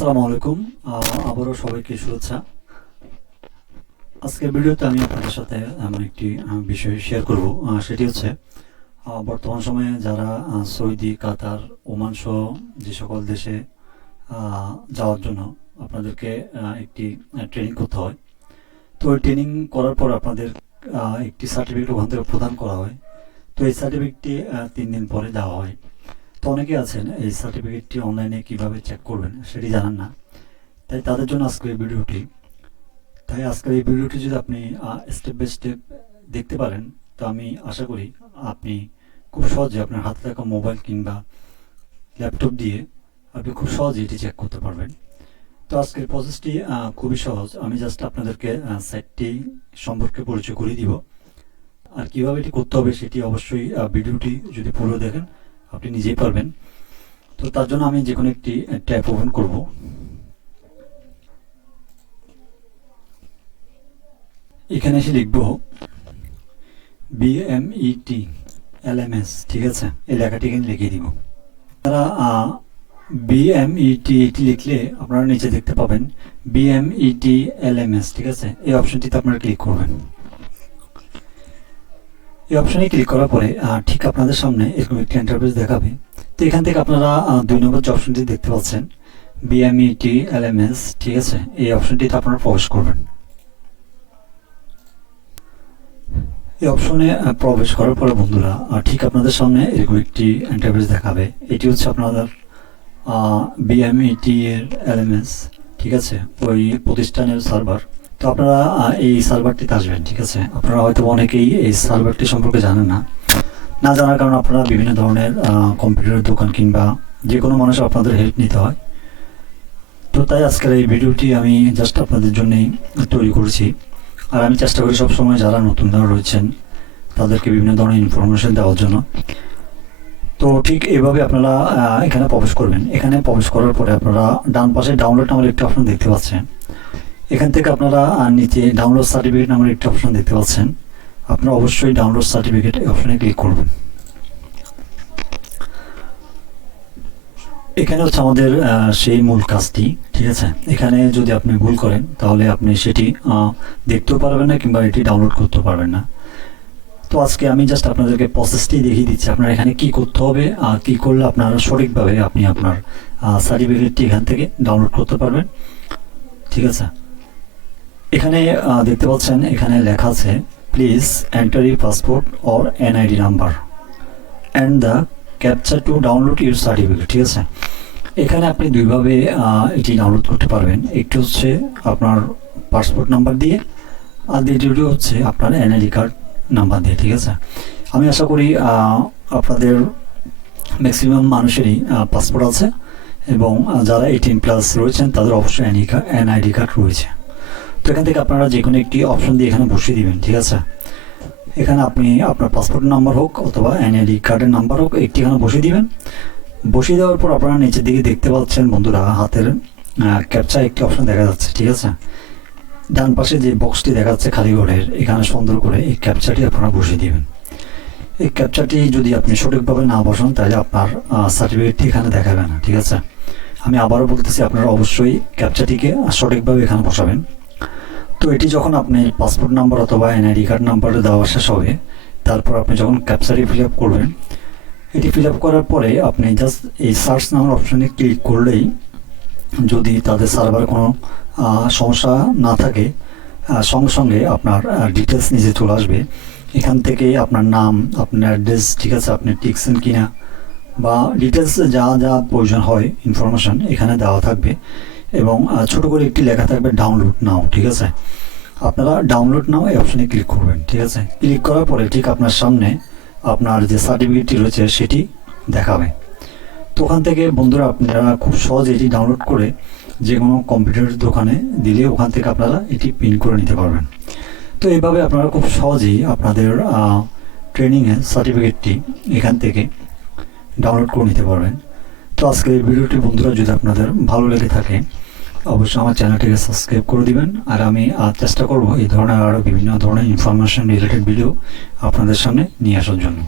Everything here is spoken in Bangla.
আসসালামু আলাইকুম। আবারও সবাইকে শুভেচ্ছা। আজকের ভিডিওতে আমি আপনাদের সাথে এমন একটি বিষয় শেয়ার করব, সেটি হচ্ছে বর্তমান সময়ে যারা সৌদি, কাতার, ওমান সহ যে সকল দেশে যাওয়ার জন্য আপনাদেরকে একটি ট্রেনিং করতে হয়। তো এই ট্রেনিং করার পর আপনাদের একটি সার্টিফিকেট ওখান থেকে প্রদান করা হয়। তো এই সার্টিফিকেটটি 3 দিন পরে দেওয়া হয়। তো অনেকে আছেন এই সার্টিফিকেটটি অনলাইনে কিভাবে চেক করবেন সেটি জানেন না, তাই তাদের জন্য আজকের এই ভিডিওটি যদি আপনি স্টেপ বাই স্টেপ দেখতে পারেন, তো আমি আশা করি আপনি খুব সহজে আপনার হাতে থাকা মোবাইল কিংবা ল্যাপটপ দিয়ে আপনি খুব সহজে এটি চেক করতে পারবেন। তো আজকের প্রসেসটি খুবই সহজ। আমি জাস্ট আপনাদেরকে সাইটটি সম্পর্কে পরিচয় করে দিব, আর কীভাবে এটি করতে হবে সেটি অবশ্যই ভিডিওটি যদি পুরো দেখেন আপনি নিজেই পারবেন। তো তার জন্য আমি যে কোনো একটি ট্যাব ওপেন করব। এখানে এসে লিখব BMET LMS, ঠিক আছে? এই লেখাটি এখানে লিখিয়ে দিব। আপনারা BMET এটি লিখলে আপনারা নিচে দেখতে পাবেন BMET LMS, ঠিক আছে? এই অপশনটিতে আপনারা ক্লিক করবেন। এই অপশনে ক্লিক করার পরে ঠিক আপনাদের সামনে এরকম একটি ইন্টারফেস দেখাবে। তো এখান থেকে আপনারা 2 নম্বর যে অপশনটি দেখতে পাচ্ছেন BMET LMS, ঠিক আছে? এই অপশনটিতে আপনারা প্রবেশ করবেন। এই অপশনে প্রবেশ করার পরে বন্ধুরা ঠিক আপনাদের সামনে এরকম একটি ইন্টারফেস দেখাবে। এটি হচ্ছে আপনাদের BMET এর LMS, ঠিক আছে? ওই প্রতিষ্ঠানের সার্ভার। তো আপনারা এই সার্ভারটিতে আসবেন, ঠিক আছে? আপনারা হয়তো অনেকেই এই সার্ভারটি সম্পর্কে জানেন না জানার কারণে আপনারা বিভিন্ন ধরনের কম্পিউটারের দোকান কিংবা যে কোনো মানুষের আপনাদের হেল্প নিতে হয়। তো তাই আজকের এই ভিডিওটি আমি জাস্ট আপনাদের জন্যই তৈরি করেছি। আর আমি চেষ্টা করি সবসময় যারা নতুন রয়েছেন তাদেরকে বিভিন্ন ধরনের ইনফরমেশন দেওয়ার জন্য। তো ঠিক এইভাবে আপনারা এখানে প্রবেশ করবেন। এখানে প্রবেশ করার পরে আপনারা ডান পাশে ডাউনলোড নামের একটি অপশন দেখতে পাচ্ছেন। এখান থেকে আপনারা নিচে ডাউনলোড সার্টিফিকেট নামের একটি অপশন দেখতে পাচ্ছেন। আপনারা অবশ্যই ডাউনলোড সার্টিফিকেট এই অপশনে ক্লিক করবেন। এখানে হচ্ছে আমাদের সেই মূল কাজটি, ঠিক আছে? এখানে যদি আপনি ভুল করেন তাহলে আপনি সেটি দেখতেও পারবেন না কিংবা এটি ডাউনলোড করতেও পারবেন না। তো আজকে আমি জাস্ট আপনাদেরকে প্রসেসটি দেখিয়ে দিচ্ছি আপনারা এখানে কি করতে হবে, আর কি করলে আপনারা সঠিকভাবে আপনি আপনার সার্টিফিকেটটি এখান থেকে ডাউনলোড করতে পারবেন, ঠিক আছে? এখানে দেখতে পাচ্ছেন এখানে লেখা আছে please enter your passport or NID number and the capture to download your certificate, ঠিক আছে? এখানে আপনি দুইভাবে এটি ডাউনলোড করতে পারবেন। একটি হচ্ছে আপনার পাসপোর্ট নাম্বার দিয়ে, আর দ্বিতীয়টি হচ্ছে আপনার NID কার্ড নাম্বার দিয়ে, ঠিক আছে? আমি আশা করি আপনাদের ম্যাক্সিমাম মানুষেরই পাসপোর্ট আছে, এবং যারা 18+ রয়েছেন তাদের অবশ্যই NID কার্ড রয়েছে। তো এখান থেকে আপনারা যে কোনো একটি অপশন দিয়ে এখানে বসিয়ে দিবেন, ঠিক আছে? এখানে আপনি আপনার পাসপোর্ট নাম্বার হোক অথবা NID কার্ডের নাম্বার হোক একটি এখানে বসিয়ে দিবেন। বসিয়ে দেওয়ার পর আপনারা নিচের দিকে দেখতে পাচ্ছেন বন্ধুরা হাতের ক্যাপচার একটি অপশন দেখা যাচ্ছে, ঠিক আছে? ডান পাশে যে বক্সটি দেখা যাচ্ছে খালি ঘরের, এখানে সুন্দর করে এই ক্যাপচারটি আপনারা বসিয়ে দিবেন। এই ক্যাপচারটি যদি আপনি সঠিকভাবে না বসান তাহলে আপনার সার্টিফিকেটটি এখানে দেখাবে না, ঠিক আছে? আমি আবারও বলতেছি আপনারা অবশ্যই ক্যাপচারটিকে সঠিকভাবে এখানে বসাবেন। তো এটি যখন আপনি পাসপোর্ট নাম্বার অথবা NID কার্ড নাম্বার দেওয়া শেষ হবে, তারপর আপনি যখন ক্যাপচারটি ফিল আপ করবেন, এটি ফিল আপ করার পরে আপনি জাস্ট এই সার্চ নামের অপশানে ক্লিক করলেই যদি তাদের সার্ভারে কোনো সমস্যা না থাকে সঙ্গে সঙ্গে আপনার ডিটেলস নিচে চলে আসবে। এখান থেকে আপনার নাম, আপনার অ্যাড্রেস, ঠিক আছে? আপনি টিকছেন কিনা বা ডিটেলস যা যা প্রয়োজন হয় ইনফরমেশান এখানে দেওয়া থাকবে, এবং ছোট করে একটি লেখা থাকবে ডাউনলোড নাও, ঠিক আছে? আপনারা ডাউনলোড নাও এই অপশানে ক্লিক করবেন, ঠিক আছে? ক্লিক করার পরে ঠিক আপনার সামনে আপনার যে সার্টিফিকেটটি রয়েছে সেটি দেখাবে। তো ওখান থেকে বন্ধুরা আপনারা খুব সহজে এটি ডাউনলোড করে যে কোনো কম্পিউটারের দোকানে দিলে ওখান থেকে আপনারা এটি প্রিন্ট করে নিতে পারবেন। তো এইভাবে আপনারা খুব সহজেই আপনাদের ট্রেনিংয়ের সার্টিফিকেটটি এখান থেকে ডাউনলোড করে নিতে পারবেন। তো আজকের এই ভিডিওটি বন্ধুরা যদি আপনাদের ভালো লেগে থাকে অবশ্যই আমার চ্যানেলটিকে সাবস্ক্রাইব করে দিবেন। আর আমি চেষ্টা করব এই ধরনের আরও বিভিন্ন ধরনের ইনফরমেশন রিলেটেড ভিডিও আপনাদের সামনে নিয়ে আসার জন্য।